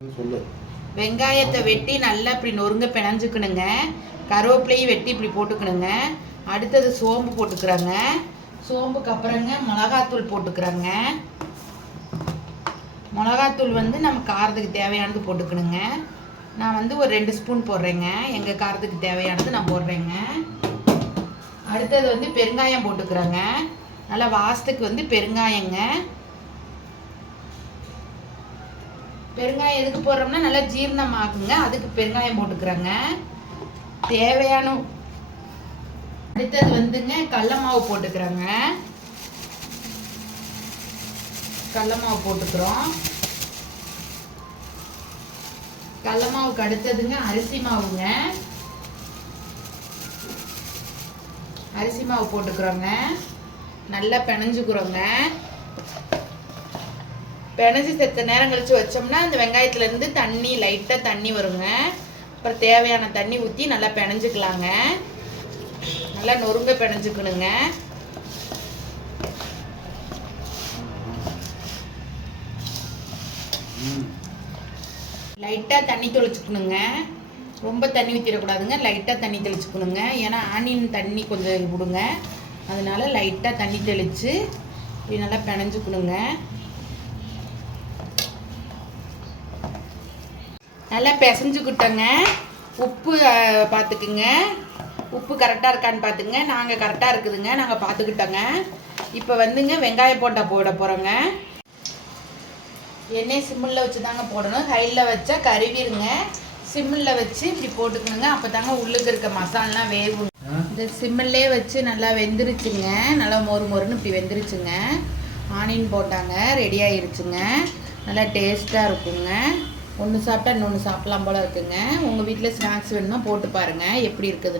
வெங்காயத்தை வெட்டி நல்லா இப்படி நொறுங்க பிணைஞ்சுக்கணுங்க. கருவேப்பிலையும் வெட்டி இப்படி போட்டுக்கணுங்க. அடுத்தது சோம்பு போட்டுக்கிறாங்க. சோம்புக்கு அப்புறங்க மிளகாத்தூள் போட்டுக்கிறாங்க. மிளகாத்தூள் நம்ம காரத்துக்கு தேவையானது போட்டுக்கணுங்க. நான் ஒரு 2 ஸ்பூன் போடுறேங்க. எங்கள் காரத்துக்கு தேவையானது நான் போடுறேங்க. அடுத்தது பெருங்காயம் போட்டுக்கிறேங்க. நல்லா வாசத்துக்கு பெருங்காயங்க. பெருங்காயம் எதுக்கு போடுறோம்னா நல்லா ஜீரணம் ஆகுங்க. அதுக்கு பெருங்காயம் போட்டுக்கிறேங்க. தேவையான அடுத்தது கடல மாவு போட்டுக்கிறேங்க. கடல மாவு போட்டுக்கிறோம். கடல மாவுக்கு அடுத்ததுங்க அரிசி மாவுங்க. அரிசி மாவு போட்டுக்கிறோங்க. நல்லா பிணைஞ்சுக்கிறோங்க. பிணைஞ்சு செத்த நேரம் கழிச்சு வச்சோம்னா அந்த வெங்காயத்துலேருந்து தண்ணி லைட்டாக தண்ணி வருங்க. அப்புறம் தேவையான தண்ணி ஊற்றி நல்லா பிணைஞ்சுக்கலாங்க. நல்லா நொறுங்க பிணைஞ்சுக்கணுங்க. லைட்டாக தண்ணி தெளிச்சுக்கணுங்க. ரொம்ப தண்ணி ஊற்றிடக்கூடாதுங்க. லைட்டாக தண்ணி தெளிச்சுக்கணுங்க. ஏன்னா ஆனியன் தண்ணி கொஞ்சம் விடுங்க. அதனால லைட்டாக தண்ணி தெளித்து இப்படி நல்லா பிணைஞ்சுக்கணுங்க. நல்லா பிசைஞ்சுக்கிட்டோங்க. உப்பு பார்த்துக்குங்க. உப்பு கரெக்டாக இருக்கான்னு பார்த்துங்க. நாங்கள் கரெக்டாக இருக்குதுங்க. நாங்கள் பார்த்துக்கிட்டோங்க. இப்போ வெங்காய போண்டா போட போகிறோங்க. எண்ணெய் சிம்மில் வச்சு தாங்க போடணும். ஹையில் வச்சா கருவிருங்க. சிம்மில் வச்சு இப்படி போட்டுக்கணுங்க. அப்போ தாங்க உள்ளுக்கு இருக்க மசாலாம் வேகுங்க. இந்த சிம்மிலே வச்சு நல்லா வெந்துருச்சுங்க. நல்லா மொறு மொறுன்னு இப்படி வெந்துருச்சுங்க. ஆனியன் போட்டாங்க. ரெடி ஆகிருச்சுங்க. நல்லா டேஸ்ட்டாக இருக்குங்க. ஒன்று சாப்பிட்டா இன்னொன்று சாப்பிட்லாம் போல் இருக்குங்க. உங்கள் வீட்டில் ஸ்நாக்ஸ் வேணுமா போட்டு பாருங்கள் எப்படி இருக்குது.